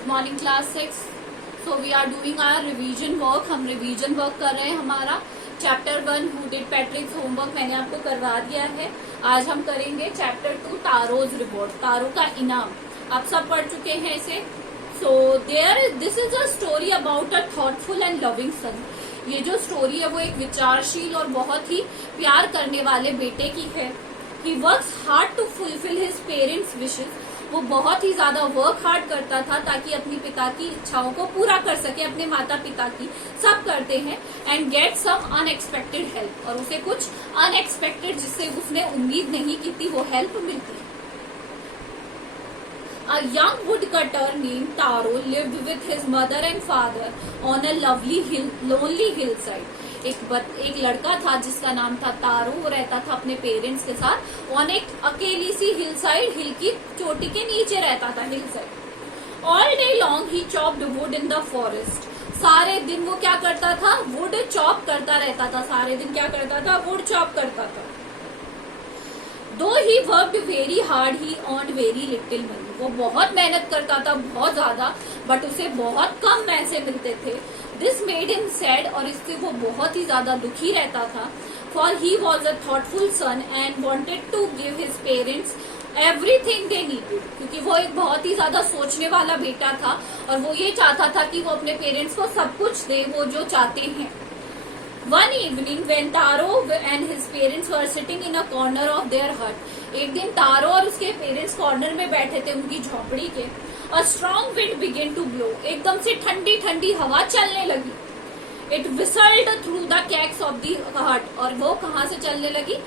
Good morning class 6। So we are doing our revision work. हम revision work कर रहे हैं हमारा chapter 1 who did Patrick's homework मैंने आपको करवा दिया है। आज हम करेंगे चैप्टर 2 तारोज रिवॉर्ड, तारों का इनाम। आप सब पढ़ चुके हैं इसे। So this is a story about a thoughtful and loving son. ये जो स्टोरी है वो एक विचारशील और बहुत ही प्यार करने वाले बेटे की है। He works hard to fulfill his parents' wishes। वो बहुत ही ज्यादा वर्क हार्ड करता था ताकि अपनी पिता की इच्छाओं को पूरा कर सके, अपने माता पिता की सब करते हैं। And get some unexpected help, और उसे कुछ अनएक्सपेक्टेड जिससे उसने उम्मीद नहीं की थी वो हेल्प मिलती है। A young woodcutter named Taro lived with his mother and father on a lonely hillside। एक लड़का था जिसका नाम था तारो। वो रहता था अपने पेरेंट्स के साथ ऑन एक अकेली सी हिल साइड, हिल की चोटी के नीचे रहता था, hill side. All day long he chopped would in the forest. सारे दिन वो क्या करता था? वुड चॉप करता रहता था। सारे दिन क्या करता था? वुड चॉप करता था। दो he worked very hard he earned very little money. वो बहुत मेहनत करता था, बहुत ज्यादा, बट उसे बहुत कम पैसे मिलते थे। दिस मेड हिम सैड, और इससे वो बहुत ही ज्यादा दुखी रहता था। For he was a thoughtful son and wanted to give his parents everything they needed. क्योंकि वो एक बहुत ही ज्यादा सोचने वाला बेटा था और वो ये चाहता था कि वो अपने पेरेंट्स को सब कुछ दे, वो जो चाहते हैं। One evening when Taro and his parents were sitting in a corner of their hut, एक दिन तारो और उसके पेरेंट्स कॉर्नर में बैठे थे उनकी झोपड़ी के। A strong wind began to blow, एकदम से ठंडी ठंडी हवा चलने लगी। It whistled through the cracks of the hut, और वो कहाँ से चलने लगी?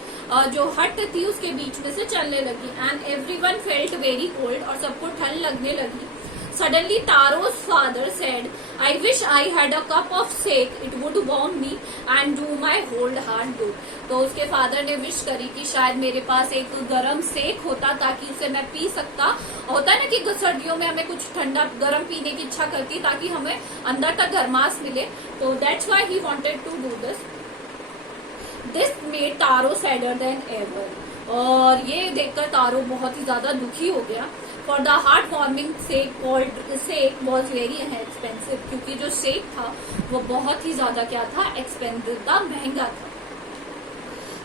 जो हट थी उसके बीच में से चलने लगी। And everyone felt very cold, और सबको ठंड लगने लगी। Suddenly Taro's father said, I wish I had a cup of shake, it would warm me and do my whole heart good। तो उसके फादर ने विश करी कि शायद मेरे पास एक गरम सेक होता ताकि उसे मैं पी सकता। होता है ना कि सर्दियों में हमें कुछ ठंडा गरम पीने की इच्छा करती ताकि हमें अंदर तक गर्माश मिले। तो that's why he wanted to do this. This made Taro sadder than ever, और ये देखकर तारो बहुत ही ज्यादा दुखी हो गया। For the heart warming sack was very expensive, क्योंकि जो सेक था वो बहुत ही ज्यादा क्या था? एक्सपेंसिव था, महंगा था।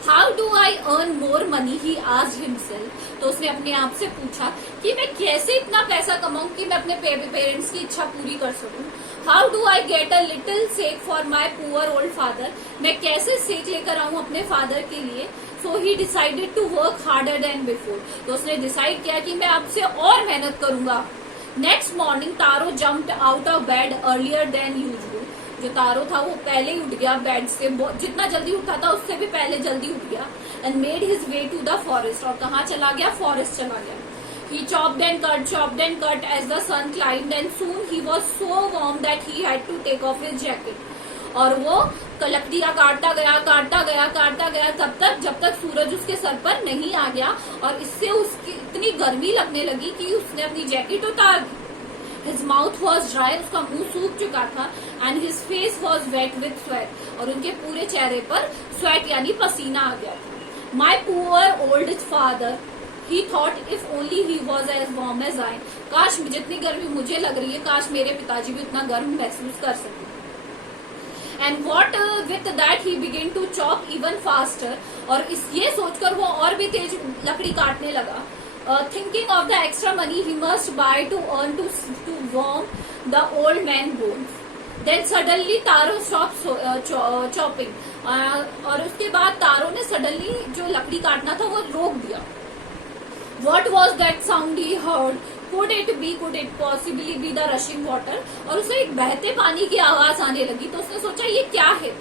How do I earn more money he asked himself. तो उसने अपने आप से पूछा कि मैं कैसे इतना पैसा कमाऊं कि मैं अपने पेरेंट्स की इच्छा पूरी कर सकूं। How do I get a little sake for my poor old father. मैं कैसे सेक लेकर आऊं अपने फादर के लिए। So he decided to work harder than before. तो उसने डिसाइड किया कि मैं अब से और मेहनत करूंगा। Next morning taro jumped out of bed earlier than usual. जो तारो था वो पहले ही उठ गया बेड से, जितना जल्दी उठा था उससे भी पहले जल्दी उठ गया। And made his way to the forest, और कहाँ चला गया? फॉरेस्ट चला गया। He chopped and cut as the sun climbed, and soon he was so warm that he had to take off his jacket। और वो लकड़ियां काटता गया तब तक जब तक सूरज उसके सर पर नहीं आ गया, और इससे उसकी इतनी गर्मी लगने लगी कि उसने अपनी जैकेट उतार दी। His mouth was dry, उसका मुंह सूख चुका था। And his face was wet with sweat, और उनके पूरे चेहरे पर स्वेट यानी पसीना आ गया था। My poor old father, he thought, if only he was as warm as I। काश जितनी गर्मी मुझे लग रही है, काश मेरे पिताजी भी उतना गर्म महसूस कर सके। And what with that he began to chop even faster, और ये सोचकर वो और भी तेज लकड़ी काटने लगा। Thinking of the extra money he must buy to earn to warm the old man bones। Then suddenly Taro stopped chopping, और उसके बाद तारो ने सडनली जो लकड़ी काटना था वो रोक दिया। What was that sound he heard? Could it possibly be the rushing water? और उसे एक बहते पानी की आवाज आने लगी। तो उसने सोचा ये क्या है।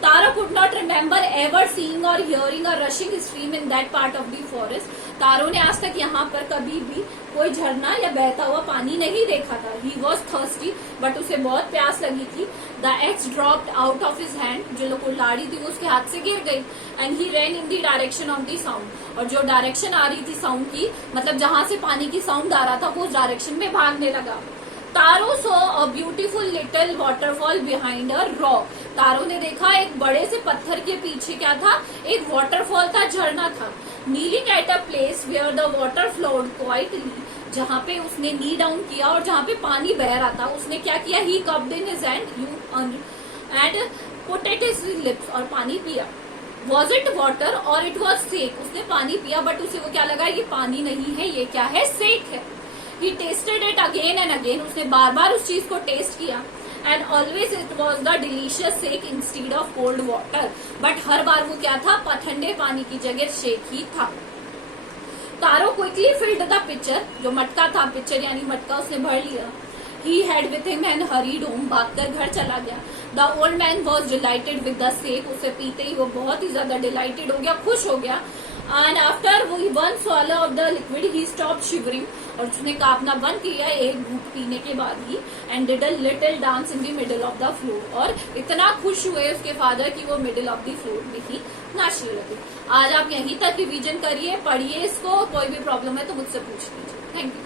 Taro could not remember ever seeing or hearing a rushing stream in that part of the forest। तारो ने आज तक यहाँ पर कभी भी कोई झरना या बहता हुआ पानी नहीं देखा था। He was thirsty, but उसे बहुत प्यास लगी थी। The axe dropped out of his hand, जो कुल्हाड़ी थी वो उसके हाथ से गिर गई। And he ran in the direction of the sound, और जो डायरेक्शन आ रही थी साउंड की, मतलब जहां से पानी की साउंड आ रहा था वो उस डायरेक्शन में भागने लगा। तारो saw a beautiful little waterfall behind a rock। तारो ने देखा एक बड़े से पत्थर के पीछे क्या था? एक वाटरफॉल था, झरना था। Kneeling at a place where the water flowed quietly, जहाँ पे उसने नी डाउन किया और जहाँ पे पानी बह रहा था, उसने क्या किया, he cupped in his hand and put it his lips, और पानी पिया। वॉज इट वाटर और इट वॉज सेक, उसने पानी पिया बट उसे को क्या लगा, ये पानी नहीं है, ये क्या है, सेक है। He tasted it again and again, उसने बार बार उस चीज को टेस्ट किया। And always it was the delicious sake instead of cold water, but हर बार वो क्या था, ठंडे पानी की जगह शेक ही था। तारो क्विकली फिल्ड द पिक्चर, जो मटका था, पिक्चर यानी मटका, उसने भर लिया। He had with him and hurried home, भागकर घर चला गया। The old man was delighted with the sake, उसे पीते ही वो बहुत ही ज्यादा डिलाइटेड हो गया, खुश हो गया। And after one swallow of the liquid, he stopped shivering, और उसने कांपना बंद किया एक घूंट पीने के बाद ही। And did a little dance in the middle of the floor, और इतना खुश हुए उसके फादर की वो मिडिल ऑफ द फ्लोर में ही नाचने लगे। आज आप यहीं तक रिवीजन करिए, पढ़िए इसको, कोई भी प्रॉब्लम है तो मुझसे पूछ लीजिए। Thank you.